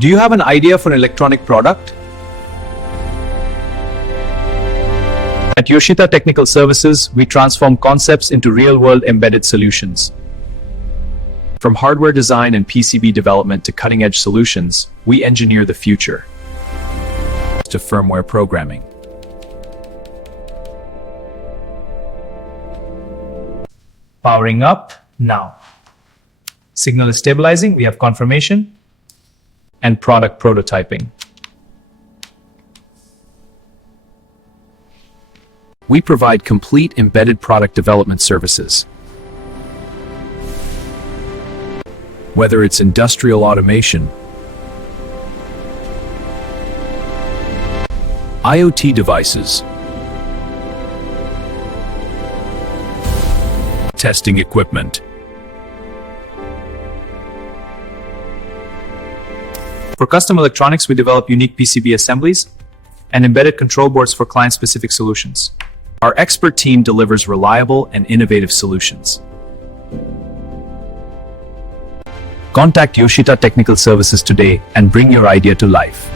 Do you have an idea for an electronic product? At Yoshita Technical Services, we transform concepts into real-world embedded solutions. From hardware design and PCB development to cutting-edge solutions, we engineer the future. To firmware programming. Powering up now. Signal is stabilizing, we have confirmation, and product prototyping. We provide complete embedded product development services. Whether it's industrial automation, IoT devices, testing equipment. For custom electronics, we develop unique PCB assemblies and embedded control boards for client-specific solutions. Our expert team delivers reliable and innovative solutions. Contact Yoshita Technical Services today and bring your idea to life.